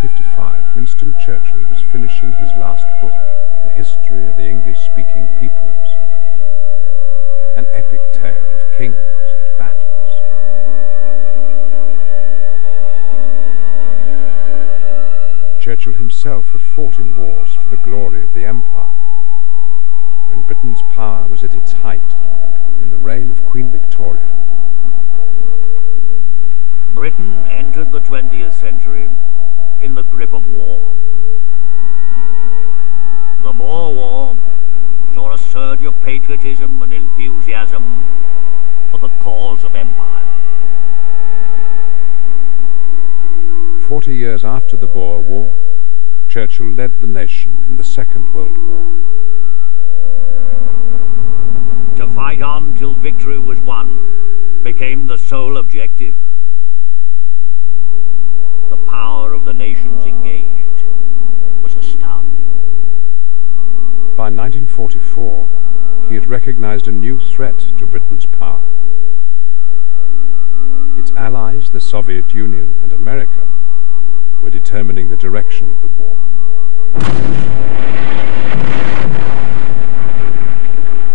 1955, Winston Churchill was finishing his last book, The History of the English-Speaking Peoples, an epic tale of kings and battles. Churchill himself had fought in wars for the glory of the empire. When Britain's power was at its height, in the reign of Queen Victoria. Britain entered the 20th century in the grip of war. The Boer War saw a surge of patriotism and enthusiasm for the cause of empire. 40 years after the Boer War, Churchill led the nation in the Second World War. To fight on till victory was won became the sole objective. The power of the nations engaged was astounding. By 1944, he had recognized a new threat to Britain's power. Its allies, the Soviet Union and America, were determining the direction of the war.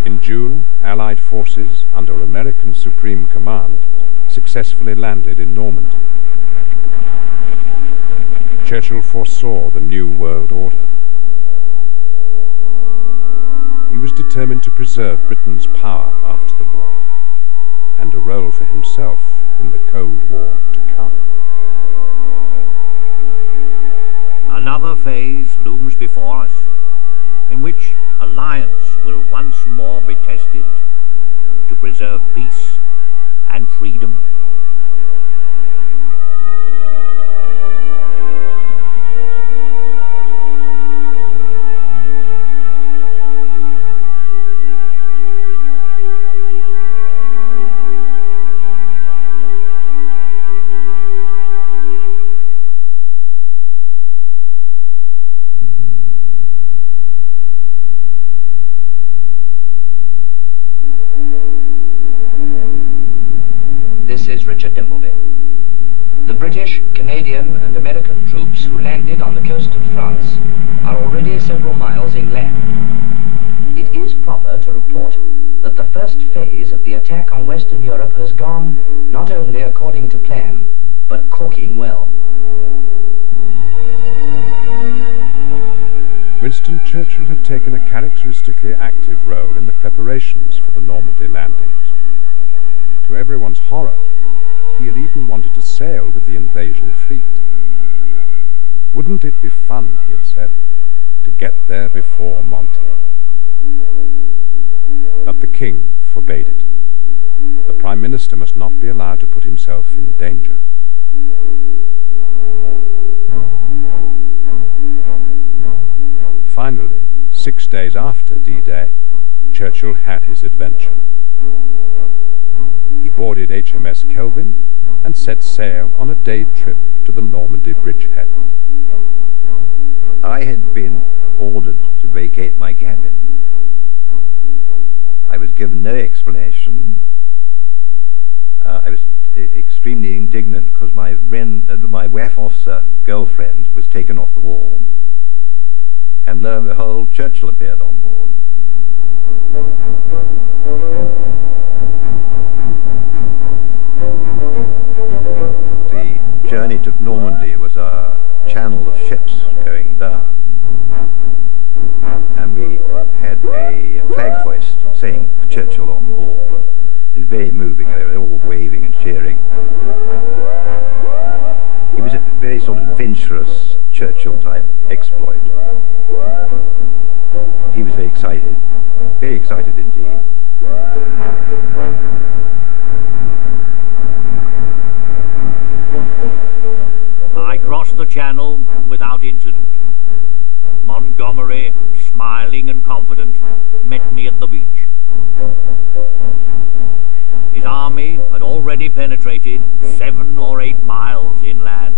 In June, Allied forces under American Supreme Command successfully landed in Normandy. Churchill foresaw the new world order. He was determined to preserve Britain's power after the war, and a role for himself in the Cold War to come. Another phase looms before us, in which alliance will once more be tested to preserve peace and freedom. The British, Canadian and American troops who landed on the coast of France are already several miles inland. It is proper to report that the first phase of the attack on Western Europe has gone not only according to plan, but corking well. Winston Churchill had taken a characteristically active role in the preparations for the Normandy landings. To everyone's horror, he had even wanted to sail with the invasion fleet. Wouldn't it be fun, he had said, to get there before Monty? But the king forbade it. The Prime Minister must not be allowed to put himself in danger. Finally, 6 days after D-Day, Churchill had his adventure. He boarded HMS Kelvin and set sail on a day trip to the Normandy bridgehead. I had been ordered to vacate my cabin. I was given no explanation. I was extremely indignant because my WAF officer girlfriend was taken off the wall, and lo and behold, Churchill appeared on board. The journey to Normandy was a channel of ships going down, and we had a flag hoist saying Churchill on board. It was very moving. They were all waving and cheering. It was a very sort of adventurous Churchill-type exploit. He was very excited indeed. I crossed the channel without incident. Montgomery, smiling and confident, met me at the beach. His army had already penetrated 7 or 8 miles inland.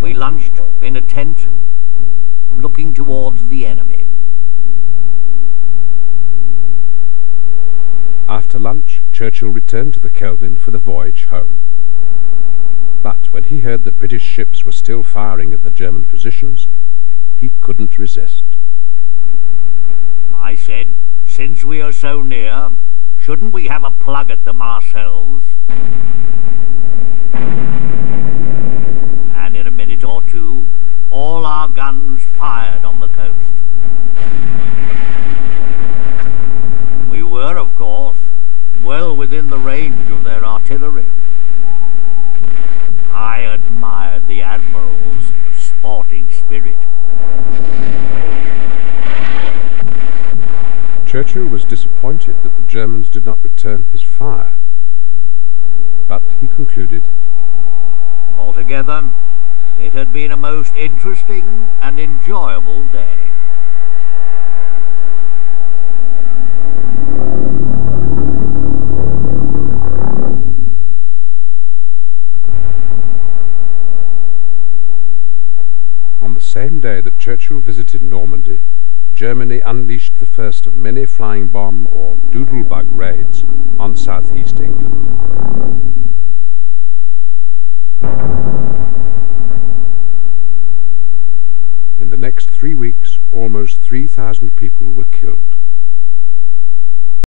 We lunched in a tent, looking towards the enemy. After lunch, Churchill returned to the Kelvin for the voyage home. But when he heard that British ships were still firing at the German positions, he couldn't resist. I said, since we are so near, shouldn't we have a plug at them ourselves? And in a minute or two, all our guns fired on the coast. We were, of course, well within the range of their artillery. I admired the Admiral's sporting spirit. Churchill was disappointed that the Germans did not return his fire. But he concluded, altogether, it had been a most interesting and enjoyable day. On the same day that Churchill visited Normandy, Germany unleashed the first of many flying bomb or doodlebug raids on southeast England. In the next 3 weeks, almost 3,000 people were killed.